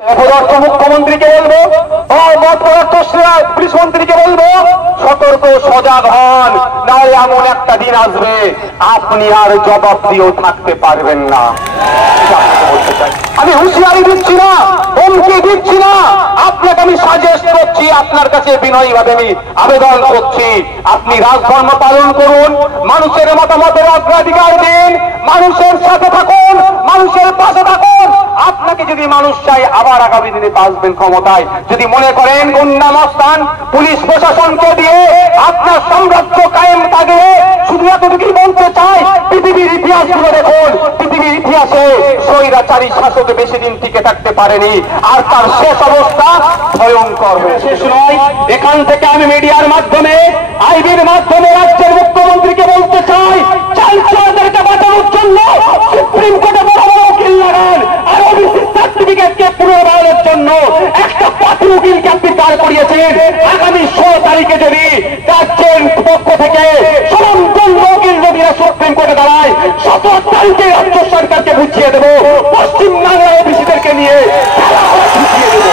অপদার্থ মুখ্যমন্ত্রীকে বলবো, পুলিশ মন্ত্রীকে বলবো, সতর্ক সজাগ হন, নাহলে এমন একটা দিন আসবে আপনি আর জবাব দিয়েও থাকতে পারবেন না। আমি হুঁশিয়ারি দিচ্ছি না, হুমকি দিচ্ছি না, আপনাকে আমি সাজেস্ট করছি, আপনার কাছে বিনয়ী ভাবে আমি আবেদন করছি, আপনি রাজধর্ম পালন করুন, মানুষের মতামতের অগ্রাধিকার দিন, মানুষের সাথে থাকুন, মানুষের পাশে থাকুন। আপনাকে যদি মানুষ চাই আবার আগামী দিনে আসবেন ক্ষমতায়, যদি মনে করেন গুন্ডা মস্তান পুলিশ প্রশাসনকে দিয়ে আপনার সাম্রাজ্য কায়েম থাকবে, শুধু এতটুকুই বলতে চাই, পৃথিবীর ইতিহাস গুলো দেখুন, পৃথিবীর ইতিহাসে স্বৈরাচারী শাসক বেশি দিন টিকে থাকতে পারেনি, আর তার শেষ অবস্থা ভয়ঙ্কর হয়ে শেষ নয়। এখান থেকে আমি মিডিয়ার মাধ্যমে, আইবির মাধ্যমে রাজ্যের মুখ্যমন্ত্রীকে বলতে চাই, চালচোরদেরকে বাঁচানোর জন্য সুপ্রিম কোর্টে বড় বড় উকিল লাগান, আর ওবিসি সার্টিফিকেটকে পুনর্বহালের জন্য একটা পাতি উকিলকে আপনি দাঁড় করিয়েছেন। আগামী 16 তারিখে যদি রাজ্যের পক্ষ থেকে সনাতন উকিল যদি সুপ্রিম কোর্টে দাঁড়ায়, 17 তারিখে রাজ্য সরকারকে বুঝিয়ে দেবো, পশ্চিমবাংলায় ওবিসিদেরকে নিয়ে বুঝিয়ে দেবো।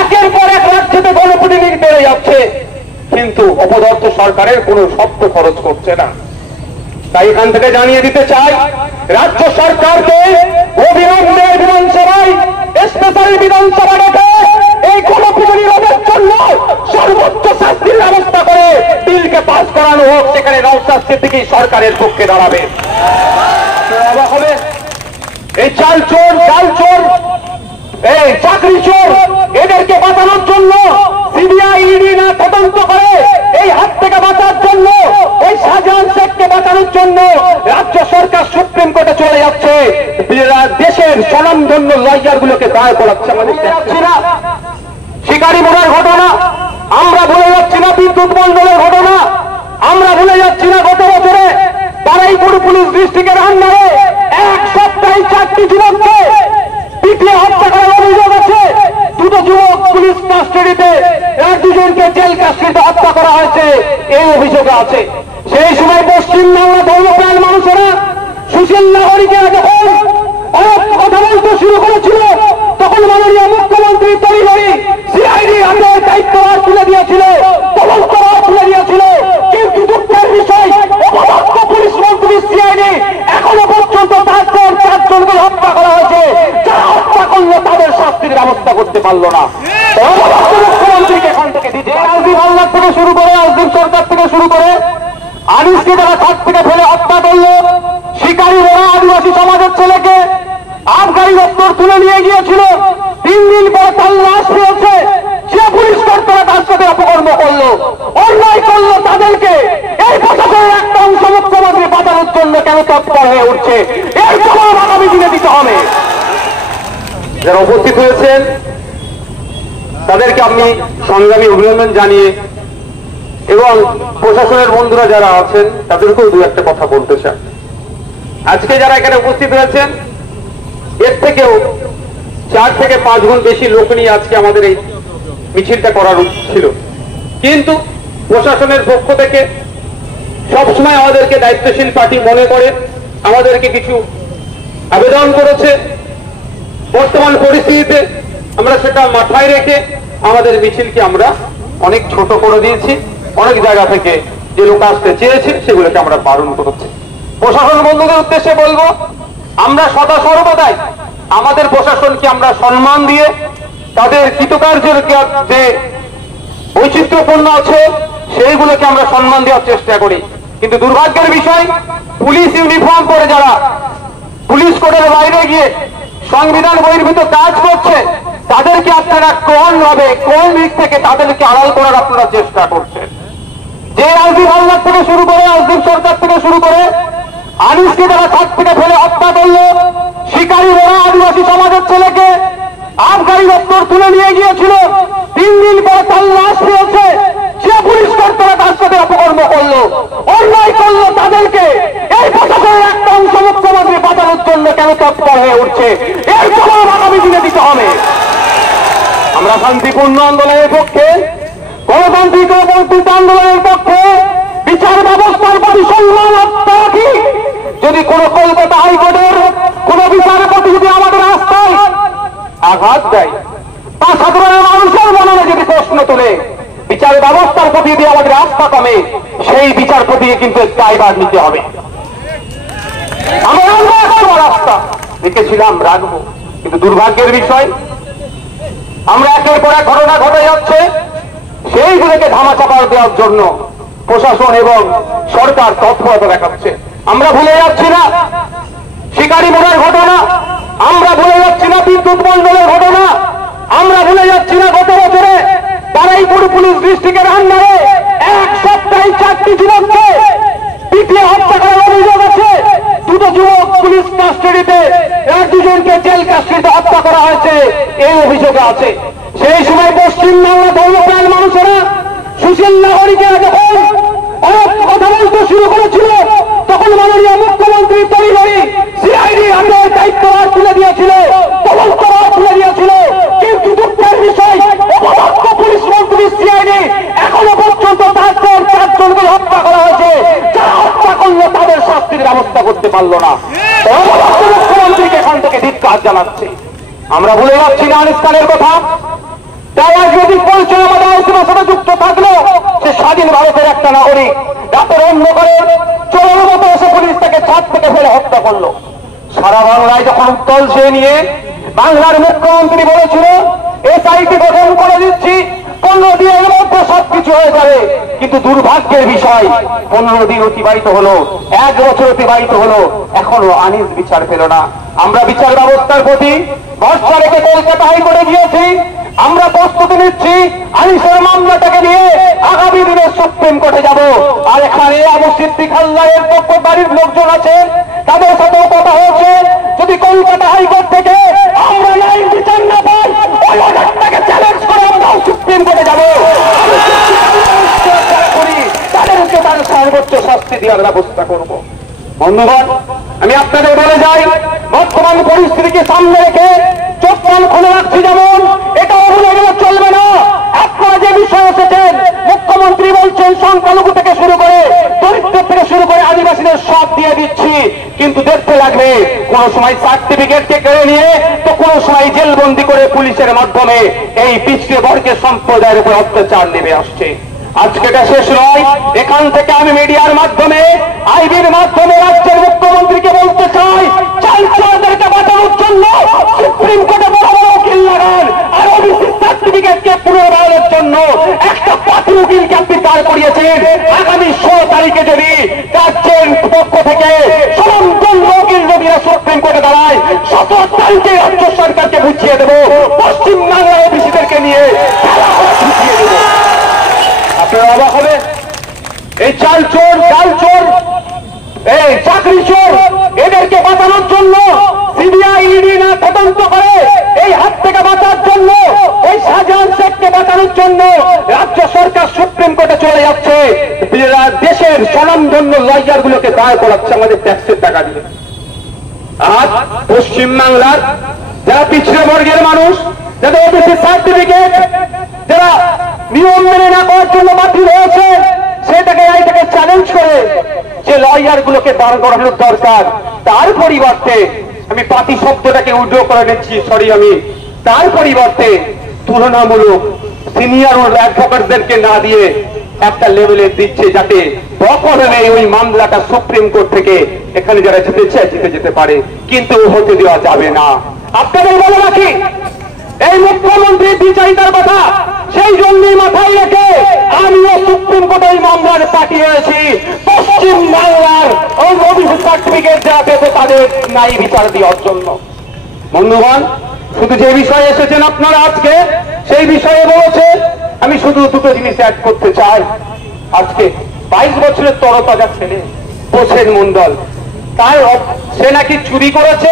একের পর এক রাজ্যতে গণপ্রতিনিধি বেড়ে যাচ্ছে, কিন্তু অপদার্থ সরকারের কোনো শব্দ খরচ করছে না। তাই এখান থেকে জানিয়ে দিতে চাই, রাজ্য সরকারকে অবিলম্বে বিধানসভায় স্পেশাল বিধানসভা ডেকে এই গণপিটুনি রোধের জন্য সর্বোচ্চ শাস্তির ব্যবস্থা করে বিলকে পাস করানো হোক, সেখানে নওশাদ সিদ্দিকী সরকারের পক্ষে দাঁড়াবে। অবাক হবে, এই চাল চোর, জাল চোর, এই চাকরি চোর, এদেরকে বাঁচানোর জন্য সিবিআই ইডি না তদন্ত করে এই হাত থেকে বাঁচার জন্য, ওই শাহজাহান শেখকে বাঁচানোর জন্য রাজ্য সরকার সুপ্রিম কোর্টে চলে যাচ্ছে, দেশের স্বনামধন্য লয়ার গুলোকে দায় করাচ্ছে। আমাদের যাচ্ছি না শিকারি মোড়ার ঘটনা, আমরা ভুলে যাচ্ছি না বিদ্যুৎ মন্ডলের ঘটনা, আমরা ভুলে যাচ্ছি না গত বছরে বারুইপুর পুলিশ ডিস্ট্রিক্টের আন্ডারে এক সপ্তাহে 4টি যুবককে পিটিয়ে হত্যা করার অভিযোগ আছে। দুটো যুবক পুলিশ কাস্টাডিতে, দুজনকে জেল কাস্টাডিতে হত্যা করা হয়েছে, এই অভিযোগ আছে। সেই সময় পশ্চিমবাংলা ধর্মপ্রাণ মানুষেরা সুশীল নাগরিকেরা যখন কথা বলতে শুরু করেছিল, তখন মাননীয় মুখ্যমন্ত্রী তড়িঘড়ি সিআইডি হাতে দায়িত্বভার তুলে দিয়েছিল, তদন্তভার তুলে দিয়েছিল। কিন্তু দুঃখের বিষয়, অপদস্থ পুলিশ মন্ত্রী সিআইডি এখনো পর্যন্ত 4জনকে হত্যা করা হয়েছে, যারা হত্যা করলো তাদের শাস্তির ব্যবস্থা করতে পারলো না। মুখ্যমন্ত্রীকে এখান থেকে দিতে, আজদীপ হালদার থেকে শুরু করে, আজদীপ সরকার থেকে শুরু করে, আনিসকে যারা ছাদ থেকে ফেলে হত্যা করলো, শিকারী মোড়া আদিবাসী সমাজের ছেলেকে আবগারি দপ্তর তুলে নিয়ে গিয়েছিল, 3 দিন পরে তার লাশ পেয়েছে, সে পুলিশ কর্তারা তার সাথে অপকর্ম করলো, অন্যায় করলো, তাদেরকে এই প্রশাসনের একটা অংশ মুখ্যমন্ত্রী বাঁচানোর জন্য কেন তৎপর হয়ে উঠছে, এর জবাব আগামী দিনে দিতে হবে। যারা উপস্থিত হয়েছেন তাদেরকে আমি সংগ্রামী অভিনন্দন জানিয়ে, এবং প্রশাসনের বন্ধুরা যারা আছেন তাদেরকেও দু একটা কথা বলতে চাই। আজকে যারা এখানে উপস্থিত হয়েছেন, এর থেকেও 4 থেকে 5 গুণ বেশি লোক নিয়ে আজকে আমাদের এই মিছিলটা করার ছিল, কিন্তু প্রশাসনের পক্ষ থেকে সবসময় আমাদেরকে দায়িত্বশীল পার্টি মনে করে আমাদেরকে কিছু আবেদন করেছে। বর্তমান পরিস্থিতিতে আমরা সেটা মাথায় রেখে আমাদের মিছিলকে আমরা অনেক ছোট করে দিয়েছি, অনেক জায়গা থেকে যে লোক আসতে চেয়েছে সেগুলোকে আমরা বারণ করেছি। প্রশাসন বন্ধুদের উদ্দেশ্যে বলবো, আমরা সদা সর্বদাই আমাদের প্রশাসনকে আমরা সম্মান দিয়ে তাদের কৃতকার্যের যে বৈচিত্র্যপূর্ণ আছে সেইগুলোকে আমরা সম্মান দেওয়ার চেষ্টা করি। কিন্তু দুর্ভাগ্যের বিষয়, পুলিশ ইউনিফর্ম পরে যারা পুলিশ কোডের বাইরে গিয়ে সংবিধান বহির্ভূত কাজ করছে, তাদেরকে আপনারা কোন ভাবে, কোন দিক থেকে তাদেরকে আড়াল করার আপনারা চেষ্টা করছেন। যে আজদীপ হালদার থেকে শুরু করে, আজদীপ সরকার থেকে শুরু করে, আনিসকে যারা ছাদ থেকে ফেলে হত্যা করলো, শিকারী মোড়া আদিবাসী সমাজের ছেলেকে আবগারি দপ্তর তুলে নিয়ে গিয়েছিল, 3 দিন পরে তার লাশ পেয়েছে, সে পুলিশ কর্তারা তার সাথে অপকর্ম করলো, অন্যায় করলো, তাদেরকে এই প্রশাসনের একটা অংশ মুখ্যমন্ত্রী বাঁচানোর জন্য কেন তৎপর হয়ে উঠছে, এর জবাব আগামী দিনে দিতে হবে। আমরা শান্তিপূর্ণ আন্দোলনের পক্ষে, গণতান্ত্রিক ও বঞ্চিত আন্দোলনের পক্ষে, বিচার ব্যবস্থার প্রতি সম্মান রাখি। যদি কোন কলকাতা হাইকোর্টের কোন বিচারপতি যদি আমাদের হাত দেয়, তা সাধারণ মানুষের মনে যদি প্রশ্ন তোলে, বিচার ব্যবস্থার প্রতি যদি আমাদের আস্থা কমে, সেই বিচারপতিকে কিন্তু দায়ভার নিতে হবে। আমরা রাস্তা রেখেছিলাম, রাখবো, কিন্তু দুর্ভাগ্যের বিষয় আমরা একের পর এক ঘটনা ঘটে যাচ্ছে, সেইগুলোকে ধামাচাপা দেওয়ার জন্য প্রশাসন এবং সরকার তৎপরতা দেখাচ্ছে। আমরা ভুলে যাচ্ছি না শিকারী মোড়ের ঘটনা, আমরা ভুলে যাচ্ছি না বিদ্যুৎ মন্ডলের ঘটনা, আমরা ভুলে যাচ্ছি না গত বছরে বারুইপুর পুলিশ ডিস্ট্রিক্টের আন্ডারে এক সপ্তাহে 4টি যুবককে পিটিয়ে হত্যা করার অভিযোগ আছে। দুটো যুবক পুলিশ কাস্টাডিতে, আর দুজনকে জেল কাস্টাডিতে হত্যা করা হয়েছে, এই অভিযোগ আছে। সেই সময় পশ্চিমবাংলা ধর্মপ্রাণ মানুষেরা সুশীল নাগরিকেরা যখন কথা বলতে শুরু করেছিল, তখন মাননীয় মুখ্যমন্ত্রী তৈরি সিআইডি হাতের দায়িত্বভার তুলে দিয়েছিল, তদন্তভার তুলে দিয়েছিল। কিন্তু দুঃখের বিষয়, অপদস্থ পুলিশ মন্ত্রী সিআইডি এখনো পর্যন্ত চারজনকে হত্যা করা হয়েছে, যারা হত্যা করলো তাদের শাস্তির ব্যবস্থা করতে পারলো না। অপদস্থ মুখ্যমন্ত্রীকে এখান থেকে ধিক্কার জানাচ্ছে। আমরা ভুলে যাচ্ছি না আনিসখানের কথা, তার রাজনৈতিক পরিচয় আমাদের আলোচনার সাথে যুক্ত থাকলেও সে স্বাধীন ভারতের একটা নাগরিক। রাতের অন্ধকারে চোরের মতো এসে পুলিশ তাকে ছাদ থেকে ফেলে হত্যা করলো। সারা বাংলায় যখন উত্তল সে নিয়ে বাংলার মুখ্যমন্ত্রী বলেছিল এসআইটি গঠন করে দিচ্ছি, 15 দিনের মধ্যে সবকিছু হয়ে যাবে, কিন্তু দুর্ভাগ্যের বিষয় 15 দিন অতিবাহিত হলো, 1 বছর অতিবাহিত হলো, এখনো আনিস বিচার পেল না। আমরা বিচার ব্যবস্থার প্রতি ভরসা রেখে কলকাতা হাইকোর্টে গিয়েছি, আমরা প্রস্তুতি নিচ্ছি আনিসের মামলাটাকে নিয়ে আগামী দিনে সুপ্রিম কোর্টে যাব। আর এখানে আবু সিদ্দিক আল্লাহের পক্ষ বাড়ির লোকজন আছেন, তাদের সাথেও কথা হয়েছে, যদি কলকাতা হাইকোর্ট থেকে আমরা ন্যায় বিচার না পাই, ওই অর্ডারটাকে চ্যালেঞ্জ করে আমরাও সুপ্রিম কোর্টে যাব, তাদেরকে তার সর্বোচ্চ শাস্তি দেওয়ার ব্যবস্থা করব। বন্ধুগণ, আমি আপনাদের বলে যাই, বর্তমান পরিস্থিতিকে সামনে রেখে চোখ কান খুলে রাখছি, যেমন এটাও ভুলে গেলে চলবে না। আপনারা যে বিষয় এসেছেন, মুখ্যমন্ত্রী বলছেন সংখ্যালঘু থেকে শুরু করে দরিদ্র থেকে শুরু করে আদিবাসীদের সব দিয়ে দিচ্ছি, কিন্তু দেখতে লাগবে কোন সময় সার্টিফিকেটকে কেড়ে নিয়ে তো কোন সময় জেলবন্দি করে পুলিশের মাধ্যমে এই পিছিয়ে বর্গের সম্প্রদায়ের উপর অত্যাচার নেমে আসছে। আজকে এটা শেষ নয়, এখান থেকে আমি মিডিয়ার মাধ্যমে, আইবির মাধ্যমে রাজ্যের মুখ্যমন্ত্রীকে বলতে চাই, চালচোরদেরকে বাঁচানোর জন্য সুপ্রিম কোর্টে বড় বড় উকিল লাগান, আর ওবিসি সার্টিফিকেটকে পুনর্বহালের জন্য একটা পাতি উকিলকে আপনি দাঁড় করিয়েছেন। আগামী 16 তারিখে যদি রাজ্যের পক্ষ থেকে সনাতন উকিল যদি সুপ্রিম কোর্টে দাঁড়ায়, 17 তারিখে রাজ্য সরকারকে বুঝিয়ে দেবো পশ্চিমবাংলার ওবিসিদেরকে নিয়ে বুঝিয়ে দেবো। আপনারা অবাক হবে, এই চাল চোর, এই চাকরি চোর, এদেরকে বাঁচানোর জন্য সিবিআই ইডি না তদন্ত করে, এই হাত থেকে বাঁচার জন্য, এই শাহজাহান শেখকে বাঁচানোর জন্য রাজ্য সরকার সুপ্রিম কোর্টে চলে যাচ্ছে, দেশের স্বনামধন্য লয়ার গুলোকে দাঁড় করাচ্ছে আমাদের ট্যাক্সের টাকা দিয়ে। আর পশ্চিমবাংলার যারা পিছিয়ে বর্গের মানুষ, যাদের ওবিসি সার্টিফিকেট যারা নিয়ম মেনে না করার জন্য বাতিল হয়েছে, সেটাকে এইটাকে চ্যালেঞ্জ করে যে লয়ার গুলোকে দাঁড় করানোর দরকার, তার পরিবর্তে আমি পাতি শব্দটাকে উইথড্র করে নিচ্ছি, আমি তার পরিবর্তে তুলনামূলক সিনিয়র অ্যাডভোকেটদেরকে না দিয়ে একটা লেভেলে দিচ্ছে, যাতে বকলমে ওই মামলাটা সুপ্রিম কোর্ট থেকে এখানে যারা জিতে চায় জিতে যেতে পারে, কিন্তু হতে দেওয়া যাবে না। আপনাদের বলে রাখি, এই মুখ্যমন্ত্রীর বিচারিতার কথা সেই জন্যই মাথায় রেখে আমিও সুপ্রিম কোর্টে এই মামলার পাঠিয়ে হয়েছি, পশ্চিম বাংলার ওই ওবিসি সার্টিফিকেট যারা পেত তাদের ন্যায় বিচার দেওয়ার জন্য। বন্ধুগণ, শুধু যে বিষয়ে এসেছেন আপনারা আজকে, সেই বিষয়ে বলেছে, আমি শুধু দুটো জিনিস অ্যাড করতে চাই। আজকে 22 বছরের তরতাজা ছেলে হোসেন মন্ডল, তার সে নাকি চুরি করেছে,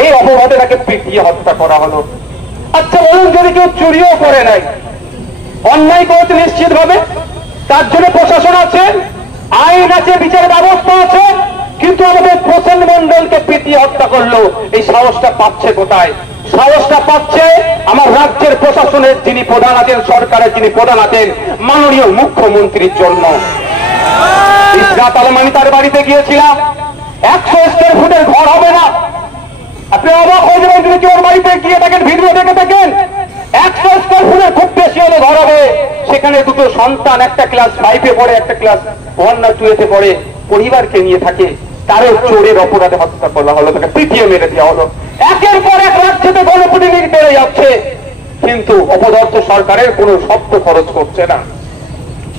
এই অপবাদে তাকে পিটিয়ে হত্যা করা হলো। আচ্ছা বলুন, যদি কেউ চুরিও করে নাই, অন্যায় করেছে নিশ্চিত ভাবে, তার জন্য প্রশাসন আছে, আইন আছে, বিচার ব্যবস্থা আছে, কিন্তু আমাদের হোসেন মন্ডলকে পিটিয়ে হত্যা করলো, এই সাহসটা পাচ্ছে কোথায়? সাহসটা পাচ্ছে আমার রাজ্যের প্রশাসনের যিনি প্রধান আছেন, সরকারের যিনি প্রধান আছেন, মাননীয় মুখ্যমন্ত্রীর জন্য। ইসরাত আলম, আমি তার বাড়িতে গিয়েছিলাম, 100 স্কয়ার ফুটের ঘর হবে না, আপনি অবাক হয়ে যাবেন যদি কেউ বাড়িতে গিয়ে থাকেন, ভিডিও দেখে থাকেন। 100 স্কোয়ার ফুটের খুব বেশি হলে ঘর হবে, সেখানে দুটো সন্তান, একটা ক্লাস 5-এ পড়ে, একটা ক্লাস 1 না 2-তে পড়ে, পরিবারকে নিয়ে থাকে। তারও চোরের অপরাধে হত্যা করা হলো, তাকে পিটিয়ে মেরে দেওয়া হলো। একের পর এক রাজ্যে গণপ্রতিনিধি বেড়ে যাচ্ছে, কিন্তু অপদার্থ সরকারের কোনো শব্দ খরচ করছে না।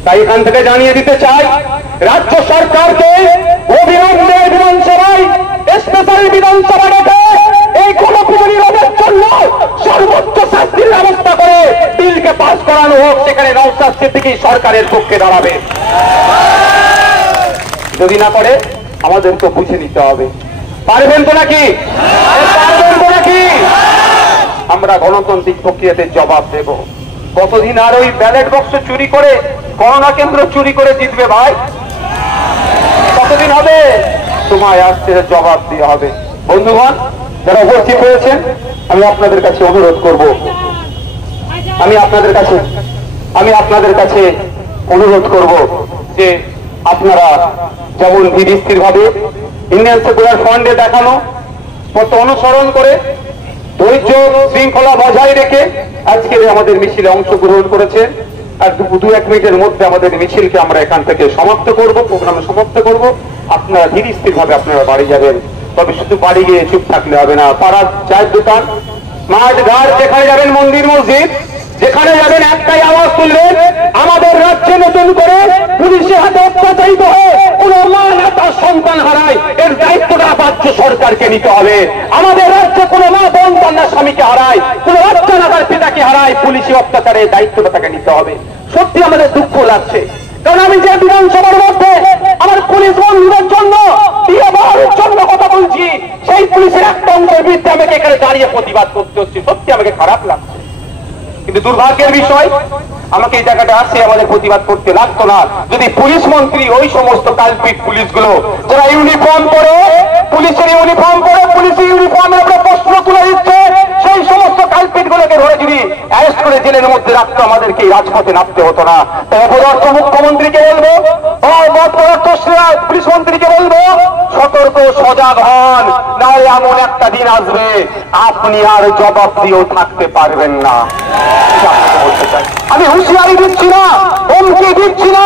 তাই এখান থেকে জানিয়ে দিতে চাই, রাজ্য সরকারকে অবিলম্বে বিধানসভায় স্পেশাল বিধানসভা ডেকে এই গণপ্রতিনিধি রোধের জন্য সর্বোচ্চ শাস্তির ব্যবস্থা করে বিলকে পাস করানো হোক। সেখানে নওশাদ সিদ্দিকী সরকারের পক্ষে দাঁড়াবে। যদি না করে আমাদের তো বুঝে নিতে হবে। পারবেন তো নাকি? পারবেন তো নাকি? আমরা গণতান্ত্রিক প্রক্রিয়াতে জবাব দেব। কতদিন আর ওই ব্যালট বক্স চুরি করে, গণনা কেন্দ্র চুরি করে জিতবে ভাই? কতদিন হবে? সময় আসছে, জবাব দিয়ে হবে। বন্ধুগণ, যারা উপস্থিত হয়েছেন, আমি আপনাদের কাছে অনুরোধ করব, আমি আপনাদের কাছে অনুরোধ করব যে আপনারা যেমন ধীর স্থির ভাবে ইন্ডিয়ান সেকুলার ফ্রন্টে দেখানো পথ অনুসরণ করে ধৈর্য শৃঙ্খলা বজায় রেখে আজকের আমাদের মিছিলে অংশগ্রহণ করেছেন। আর 2-1 মিনিটের মধ্যে আমাদের মিছিলকে আমরা এখান থেকে সমাপ্ত করব, প্রোগ্রামে সমাপ্ত করব। আপনারা ধীর স্থির ভাবে আপনারা বাড়ি যাবেন। তবে শুধু বাড়ি গিয়ে চুপ থাকলে হবে না। পাড়ার চায়ের দোকান, মাঠ ঘাট, যেখানে যাবেন, মন্দির মসজিদ যেখানে যাবেন, একটাই আওয়াজ তুলবেন, আমাদের রাজ্যে নতুন করে পুলিশের হাতে অত্যাচারিত হয়ে কোন মা না তার সন্তান হারায়, এর দায়িত্বটা রাজ্য সরকারকে নিতে হবে। আমাদের রাজ্যে কোন মা বোন তার না স্বামীকে হারায়, কোন বাচ্চা না তার পিতাকে হারায়, পুলিশি অত্যাচারের দায়িত্বটা তাকে নিতে হবে। সত্যি আমাদের দুঃখ লাগছে, কারণ আমি যে বিধানসভার মধ্যে আমার পুলিশ বন্ধুদের জন্য জন্য কথা বলছি, সেই পুলিশের একটা অঙ্গের বিরুদ্ধে আমাকে এখানে দাঁড়িয়ে প্রতিবাদ করতে হচ্ছে। সত্যি আমাকে খারাপ লাগছে, কিন্তু দুর্ভাগ্যের বিষয় আমাকে এই জায়গাটা আসে আমাদের প্রতিবাদ করতে লাগতো না যদি পুলিশ মন্ত্রী ওই সমস্ত কালপিট পুলিশগুলো যারা ইউনিফর্ম পরে, পুলিশের ইউনিফর্ম পরে, পুলিশের ইউনিফর্মের উপরে প্রশ্ন তুলে দিচ্ছে, সেই সমস্ত কালপিট গুলোকে ধরে যদি অ্যারেস্ট করে জেলের মধ্যে রাখতো, আমাদেরকে এই রাজপথে নামতে হতো না। তাই অপদার্থ মুখ্যমন্ত্রীকে বলবো, পুলিশ মন্ত্রীকে বলবো, সতর্ক সজাগ হন, না এমন একটা দিন আসবে আপনি আর জবাব দিয়েও থাকতে পারবেন না। আমি হুঁশিয়ারি দিচ্ছি না, হুমকি দিচ্ছি না,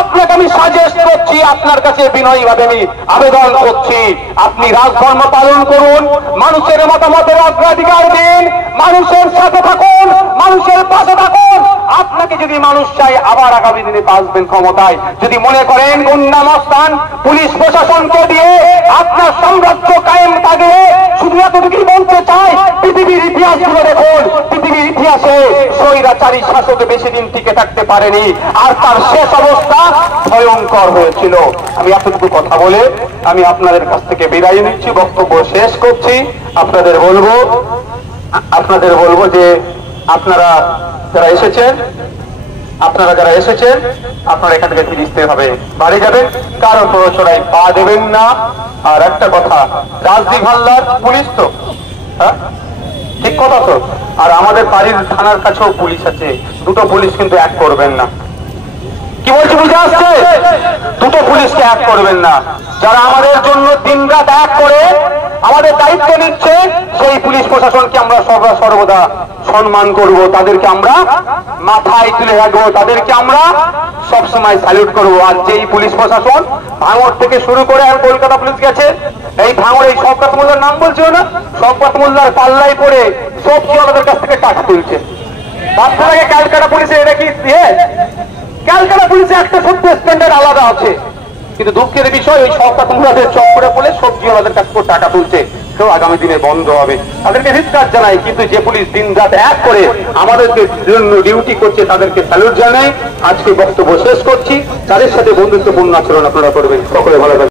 আপনাকে আমি সাজেস্ট করছি, আপনার কাছে বিনয়ী ভাবে আমি আবেদন করছি, আপনি রাজধর্ম পালন করুন, মানুষের মতামতের অগ্রাধিকার দিন, মানুষের সাথে থাকুন, মানুষের পাশে থাকুন। আপনাকে যদি মানুষ চাই আবার আগামী দিনে আসবেন ক্ষমতায়, যদি মনে করেন গুন্ডা মস্তান পুলিশ প্রশাসনকে দিয়ে আপনার সাম্রাজ্য কায়েম থাকবে, শুধু এতটুকুই বলতে চাই, পৃথিবীর ইতিহাস গুলো দেখুন, পৃথিবীর ইতিহাসে স্বৈরাচারী শাসক বেশি দিন টিকে থাকতে পারেনি, আর তার শেষ অবস্থা ভয়ঙ্কর হয়েছিল। আমি এতটুকু কথা বলে আমি আপনাদের কাছ থেকে বিদায় নিচ্ছি, বক্তব্য শেষ করছি। আপনাদের বলবো যে আপনারা যারা এসেছেন আপনারা এখান থেকে ফিরিতে হবে, বাড়ি যাবেন, কারো প্ররোচনায় পা দেবেন না। আর একটা কথা, রাজদীপ হালদার পুলিশ তো, হ্যাঁ ঠিক কথা তো, আর আমাদের বাড়ির থানার কাছেও পুলিশ আছে, দুটো পুলিশ কিন্তু এক করবেন না। কি বলছি বুঝে আসছে? দুটো পুলিশকে এক করবেন না। যারা আমাদের জন্য দিনরাত এক করে আমাদের দায়িত্ব নিচ্ছে, সেই পুলিশ প্রশাসনকে আমরা সর্বদা সম্মান করব, তাদেরকে আমরা মাথায় তুলে রাখবো, তাদেরকে আমরা সবসময় স্যালুট করবো। আর যেই পুলিশ প্রশাসন ভাঙড় থেকে শুরু করে আর কলকাতা পুলিশ গেছে, এই ভাঙড় এই শওকত মোল্লার নাম বলছিল না, শওকত মোল্লার পাল্লায় পড়ে সবজি আমাদের কাছ থেকে টাকা তুলছে। তার আগে ক্যালকাটা পুলিশে এটা কি ক্যালকাটা পুলিশে একটা সত্য স্ট্যান্ডার্ড আলাদা আছে, কিন্তু দুঃখের বিষয় ওই শওকত মোল্লাদের চক্করে পড়ে সবজি আমাদের কাছ থেকে টাকা তুলছে, সেও আগামী দিনে বন্ধ হবে। তাদেরকে ধিক্কার জানাই, কিন্তু যে পুলিশ দিন রাত এক করে আমাদেরকে জন্য ডিউটি করছে তাদেরকে স্যালুট জানাই। আজকে বক্তব্য শেষ করছি, তাদের সাথে বন্ধুত্বপূর্ণ আচরণ আপনারা করবেন। সকলে ভালো থাকবেন।